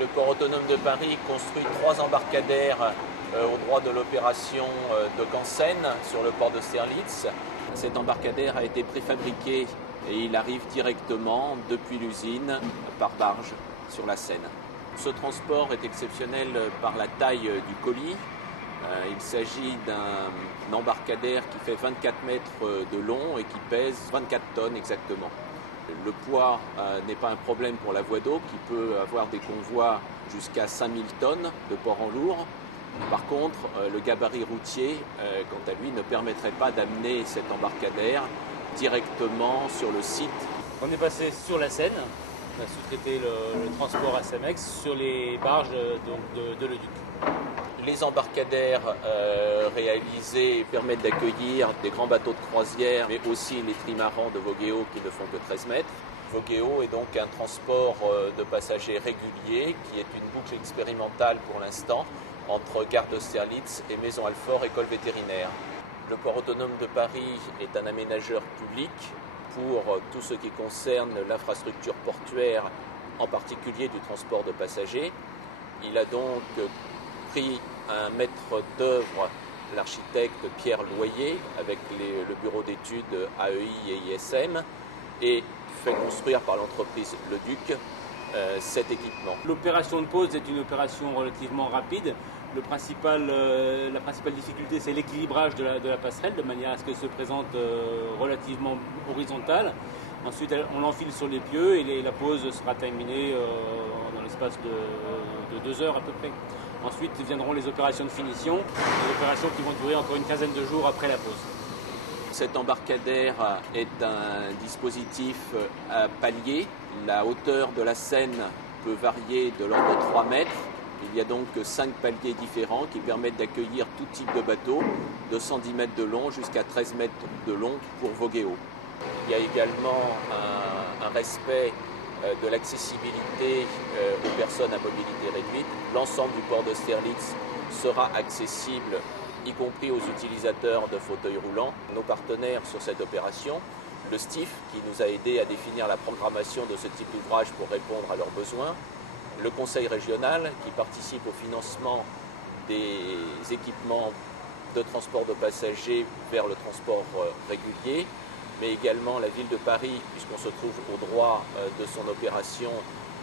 Le port autonome de Paris construit 3 embarcadères au droit de l'opération de Cansen sur le port d'Austerlitz. Cet embarcadère a été préfabriqué et il arrive directement depuis l'usine par barge sur la Seine. Ce transport est exceptionnel par la taille du colis. Il s'agit d'un embarcadère qui fait 24 mètres de long et qui pèse 24 tonnes exactement. Le poids n'est pas un problème pour la voie d'eau qui peut avoir des convois jusqu'à 5000 tonnes de port en lourd. Par contre, le gabarit routier, quant à lui, ne permettrait pas d'amener cet embarcadère directement sur le site. On est passé sur la Seine, on a sous-traité le transport à Samex sur les barges de Leduc. Les embarcadères réalisés permettent d'accueillir des grands bateaux de croisière, mais aussi les trimarans de Voguéo qui ne font que 13 mètres. Voguéo est donc un transport de passagers régulier qui est une boucle expérimentale pour l'instant entre gare d'Austerlitz et Maison-Alfort, école vétérinaire. Le port autonome de Paris est un aménageur public pour tout ce qui concerne l'infrastructure portuaire, en particulier du transport de passagers. Il a donc pris un maître d'œuvre, l'architecte Pierre Loyer, avec le bureau d'études AEI et ISM, et fait construire par l'entreprise Leduc cet équipement. L'opération de pose est une opération relativement rapide. La principale difficulté, c'est l'équilibrage de la passerelle, de manière à ce qu'elle se présente relativement horizontale. Ensuite, on l'enfile sur les pieux et la pose sera terminée dans l'espace de 2 heures à peu près. Ensuite viendront les opérations de finition, des opérations qui vont durer encore une quinzaine de jours après la pose. Cet embarcadère est un dispositif à palier. La hauteur de la Seine peut varier de l'ordre de 3 mètres. Il y a donc 5 paliers différents qui permettent d'accueillir tout type de bateau, de 110 mètres de long jusqu'à 13 mètres de long pour Voguéo. Il y a également un respect de l'accessibilité aux personnes à mobilité réduite. L'ensemble du port d'Austerlitz sera accessible, y compris aux utilisateurs de fauteuils roulants. Nos partenaires sur cette opération, le STIF, qui nous a aidés à définir la programmation de ce type d'ouvrage pour répondre à leurs besoins, le Conseil régional, qui participe au financement des équipements de transport de passagers vers le transport régulier, mais également la ville de Paris, puisqu'on se trouve au droit de son opération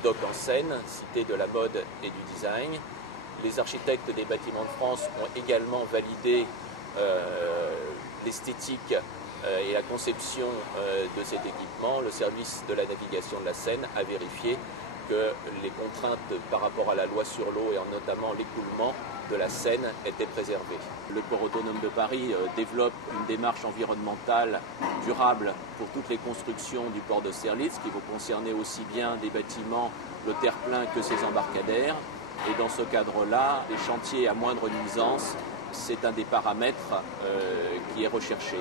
Dock en Seine, cité de la mode et du design. Les architectes des bâtiments de France ont également validé l'esthétique et la conception de cet équipement. Le service de la navigation de la Seine a vérifié que les contraintes par rapport à la loi sur l'eau et en notamment l'écoulement de la Seine étaient préservées. Le port autonome de Paris développe une démarche environnementale durable pour toutes les constructions du port d'Austerlitz, qui vont concerner aussi bien des bâtiments, le terre-plein que ses embarcadères. Et dans ce cadre-là, les chantiers à moindre nuisance, c'est un des paramètres qui est recherché.